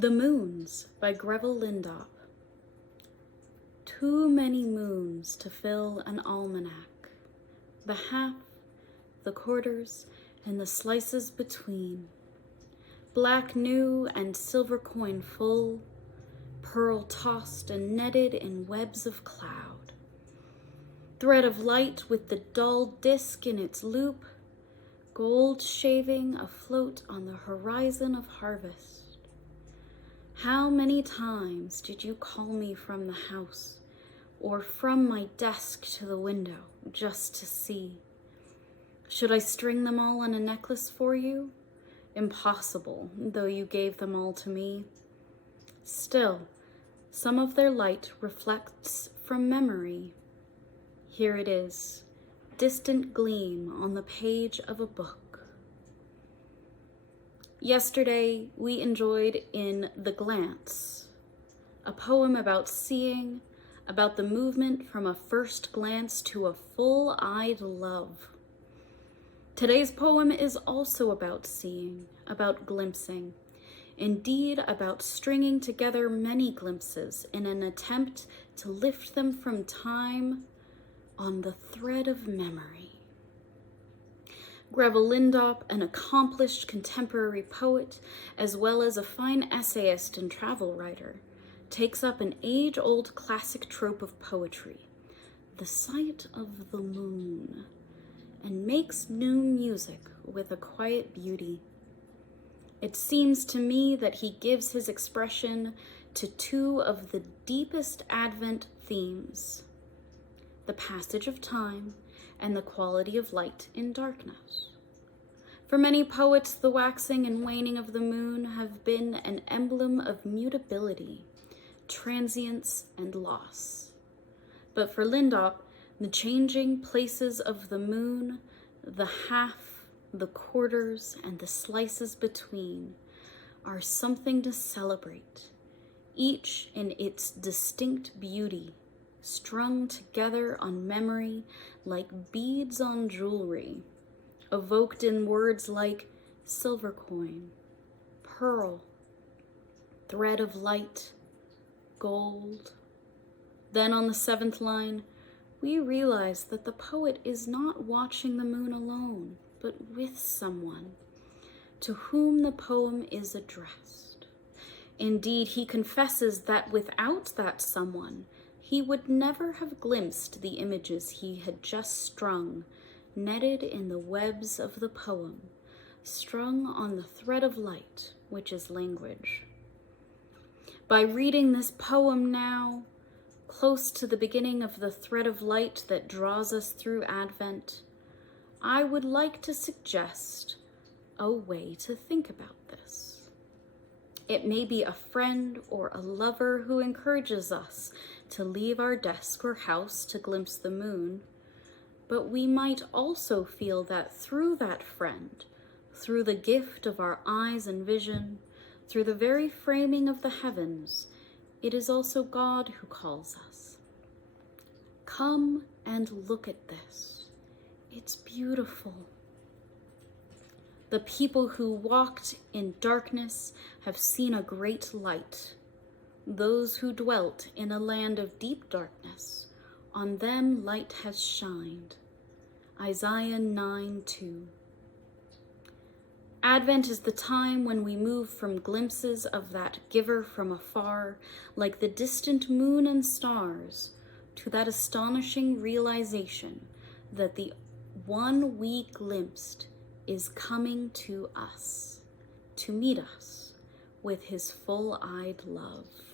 The Moons by Greville Lindop. Too many moons to fill an almanac, the half, the quarters, and the slices between. Black new and silver coin full, pearl tossed and netted in webs of cloud. Thread of light with the dull disk in its loop, gold shaving afloat on the horizon of harvest. How many times did you call me from the house, or from my desk to the window, just to see? Should I string them all on a necklace for you? Impossible, though you gave them all to me. Still, some of their light reflects from memory. Here it is, distant gleam on the page of a book. Yesterday, we enjoyed in The Glance, a poem about seeing, about the movement from a first glance to a full-eyed love. Today's poem is also about seeing, about glimpsing, indeed about stringing together many glimpses in an attempt to lift them from time on the thread of memory. Greville Lindop, an accomplished contemporary poet, as well as a fine essayist and travel writer, takes up an age-old classic trope of poetry, the sight of the moon, and makes new music with a quiet beauty. It seems to me that he gives his expression to two of the deepest Advent themes, the passage of time and the quality of light in darkness. For many poets, the waxing and waning of the moon have been an emblem of mutability, transience, and loss. But for Lindop, the changing places of the moon, the half, the quarters, and the slices between are something to celebrate, each in its distinct beauty, strung together on memory like beads on jewelry, evoked in words like silver coin, pearl, thread of light, gold. Then on the seventh line, we realize that the poet is not watching the moon alone, but with someone to whom the poem is addressed. Indeed, he confesses that without that someone, he would never have glimpsed the images he had just strung, netted in the webs of the poem, strung on the thread of light, which is language. By reading this poem now, close to the beginning of the thread of light that draws us through Advent, I would like to suggest a way to think about this. It may be a friend or a lover who encourages us to leave our desk or house to glimpse the moon, but we might also feel that through that friend, through the gift of our eyes and vision, through the very framing of the heavens, it is also God who calls us. Come and look at this. It's beautiful. The people who walked in darkness have seen a great light. Those who dwelt in a land of deep darkness, on them light has shined. Isaiah 9:2. Advent is the time when we move from glimpses of that giver from afar, like the distant moon and stars, to that astonishing realization that the one we glimpsed is coming to us, to meet us with his full-eyed love.